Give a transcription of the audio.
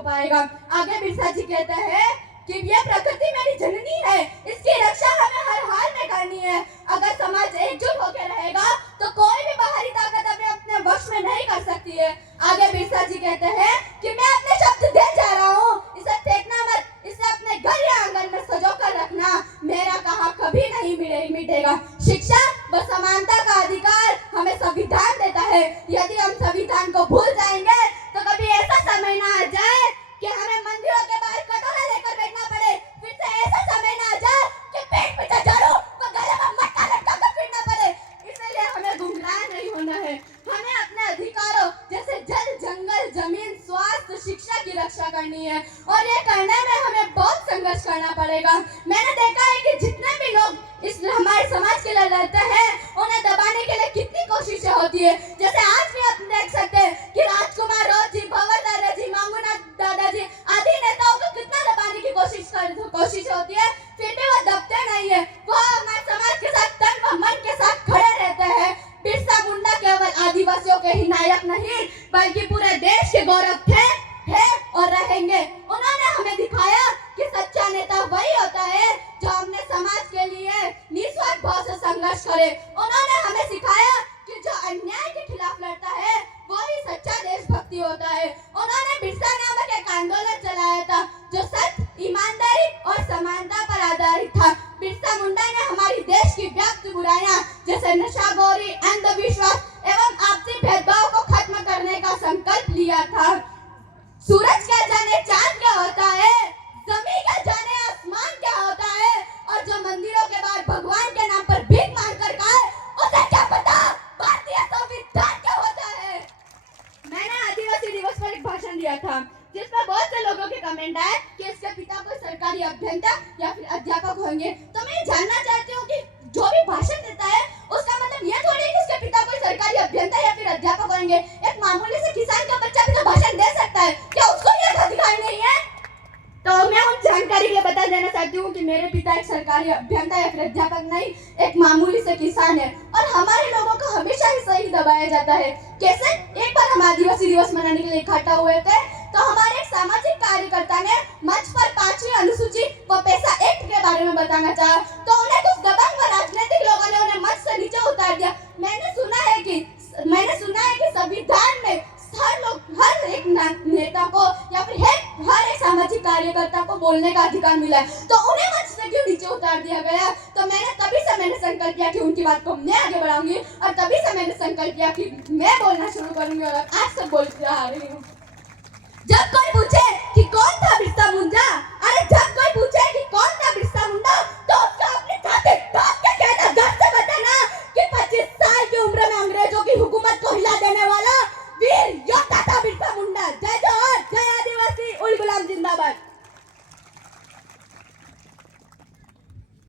हो पाएगा। आगे बिरसा जी कहते हैं कि ये प्रकृति मेरी जननी है, इसकी रक्षा हमें हर हाल में करनी है। अगर समाज एकजुट होकर रहेगा तो कोई भी बाहरी ताकत हमें अपने वश में नहीं कर सकती है। आगे बिरसा जी कहते हैं कि मैं अपने शब्द दे जा रहा हूँ, इसे फेंकना मत, इसे अपने घर या आंगन में सजो कर रखना। मेरा कहा कभी नहीं मिटेगा। शिक्षा व समानता का अधिकार हमें संविधान देता है। यदि हम संविधान को भूल जाएंगे तो कभी ऐसा समय ना आ जाए कि हमें मंदिरों के बाहर कटोरा लेकर बैठना पड़े। फिर से ऐसा समय ना आ जाए कि पेट पीछे झाड़ू व गले में मटका लटका कर फिरना पड़े। इसलिए हमें गुमराह नहीं होना है। हमें अपने अधिकारों जैसे जल, जंगल, जमीन, स्वास्थ्य, शिक्षा की रक्षा करनी है और ये करने में हमें बहुत संघर्ष करना पड़ेगा। मैंने देखा है कि जितने भी लोग इस हमारे समाज के लिए लड़ते हैं उन्हें दबाने के लिए कितनी कोशिशें होती है। जैसे आज भी आप देख सकते हैं कि राजकुमार रोज जी, भंवर दादाजी, मांगूनाथ दादाजी आदि नेताओं को कितना दबाने की कोशिश होती है, फिर भी वो दबते नहीं है। वो हमारे समाज के साथ तन व मन के साथ खड़े रहते हैं। बिरसा मुंडा केवल आदिवासियों के ही नायक नहीं बल्कि पूरे देश के गौरव थे, हैं और रहेंगे। उन्होंने हमें दिखाया कि सच्चा नेता वही होता है जो अपने समाज के लिए निस्वार्थ भाव से संघर्ष करे। उन्होंने हमें सिखाया कि जो अन्याय के खिलाफ लड़ता है वही सच्चा देशभक्ति होता है। उन्होंने बिरसा नामक एक आंदोलन चलाया था जो सत्य, ईमानदारी और समानता पर आधारित था। बिरसा मुंडा ने हमारी देश की व्याप्त बुराइयां जैसे नशाखोरी, अंधविश्वास एवं आपसी भेदभाव को खत्म करने का संकल्प लिया था। सूरज क्या जाने चांद क्या होता है, जमीन क्या जाने आसमान क्या होता है, और जो मंदिरों के बाहर भगवान के नाम पर भीख मांगकर खाए उसे क्या पता भारतीय संविधान क्या होता है। मैंने आदिवासी दिवस पर एक भाषण दिया था जिसमें बहुत से लोगों के कमेंट आए कि इसके पिता कोई सरकारी अभियंता या फिर अध्यापक होंगे। तो मैं जानना चाहती हूँ कि जो भी भाषण देता है उसका मतलब ये थोड़ी है कि उसके पिता कोई सरकारी अभियंता या फिर अध्यापक होंगे। एक मामूली से किसान का बच्चा भी तो भाषण दे सकता है, क्या उसको ये अधिकार नहीं है? तो मैं उन जानकारी के लिए बता देना चाहती हूँ कि मेरे पिता एक सरकारी अभियंता या फिर अध्यापक नहीं, एक मामूली से किसान है। और हमारे लोगों को हमेशा ही सही दबाया जाता है। कैसे? एक बार हम आदिवासी दिवस मनाने के लिए इकट्ठा हुए थे तो हमारे एक सामाजिक कार्यकर्ता ने मंच पर 5वीं अनुसूची व पैसा एक्ट के बारे में बताना चाहा तो उन्हें कुछ दबंग व राजनीतिक लोगों ने उन्हें मंच से नीचे उतार दिया। मैंने सुना है कि संविधान में हर एक नेता को या फिर हर एक सामाजिक कार्यकर्ता को बोलने का अधिकार मिला है, तो उन्हें मंच से क्यों नीचे उतार दिया गया? तो तभी से मैंने संकल्प किया कि उनकी बात को मैं आगे बढ़ाऊंगी और तभी से मैंने संकल्प किया कि मैं बोलना शुरू करूंगी और आज तक बोलती आ रही हूँ। जब कोई